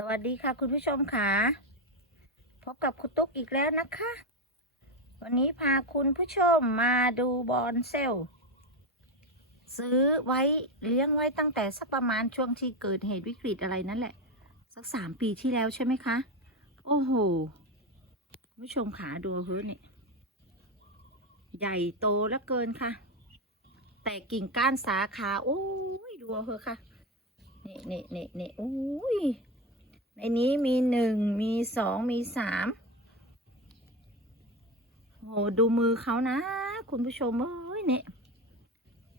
สวัสดีค่ะคุณผู้ชมค่ะพบกับคุณตุ๊กอีกแล้วนะคะ วันนี้พาคุณผู้ชมมาดูบอนเซลซื้อไว้เลี้ยงไว้ตั้งแต่สักประมาณช่วงที่เกิดเหตุวิกฤตอะไรนั่นแหละ สักสามปีที่แล้วใช่ไหมคะ โอ้โหคุณผู้ชมขาดูเฮ้ยนี่ใหญ่โตแล้วเกินค่ะ แต่กิ่งก้านสาขาโอ้ยดูเอาเถอะค่ะนี่นี่นี่นี่โอ้ย ในนี้มีหนึ่งมีสองมีสามโหดูมือเขานะ คุณผู้ชมเอ้ยเนี่ย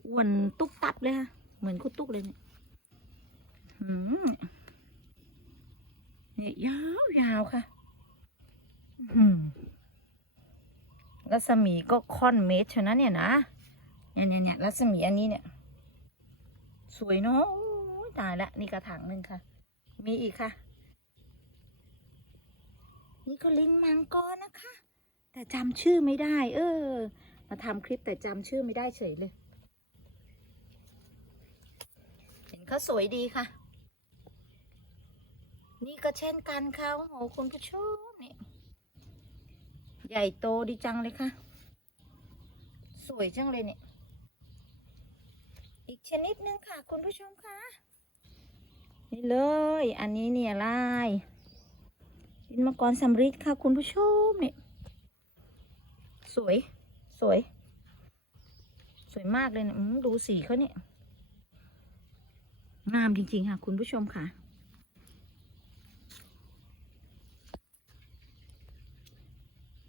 อ้วนตุ๊บตับเลยค่ะเหมือนคุณตุ๊กเลยเนี่ยหืมเนี่ยยาวยาวค่ะหืมรัศมีก็ค่อนเมตรชนะเนี่ยนะเนี่ยเนี่ยเนี่ยรัศมีอันนี้เนี่ย สวยเนาะตายละนี่กระถางหนึ่งค่ะ มีอีกค่ะ นี่ก็ลิงมังกรนะคะ แต่จำชื่อไม่ได้ เออ มาทำคลิปแต่จำชื่อไม่ได้เฉยเลย เห็นเขาสวยดีค่ะ นี่ก็เช่นกันค่ะโอ้โหคุณผู้ชมนี่ใหญ่โตดีจังเลยค่ะ สวยจังเลยเนี่ย อีกชนิดหนึ่งค่ะ คุณผู้ชมค่ะ นี่เลย อันนี้เนี่ยลาย นมังกรสำริดค่ะ คุณผู้ชมเนี่ยสวย สวย สวยมากเลยเนะดูสีเขาเนี่ย งามจริง ๆ ค่ะ คุณผู้ชมค่ะ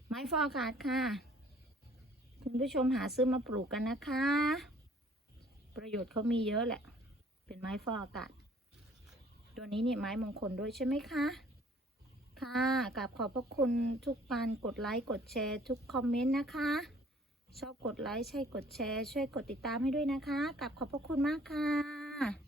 ไม้ฟอกอากาศค่ะ คุณผู้ชมหาซื้อมาปลูกกันนะคะ ประโยชน์เขามีเยอะแหละ เป็นไม้ฟอกอากาศ ตัวนี้เนี่ยไม้มงคลด้วยใช่ไหมคะ กับขอบพระคุณทุกการกดไลค์กดแชร์ทุกคอมเมนต์นะคะ ชอบกดไลค์ใช่กดแชร์ ช่วยกดติดตามให้ด้วยนะคะกับขอบพระคุณมากค่ะ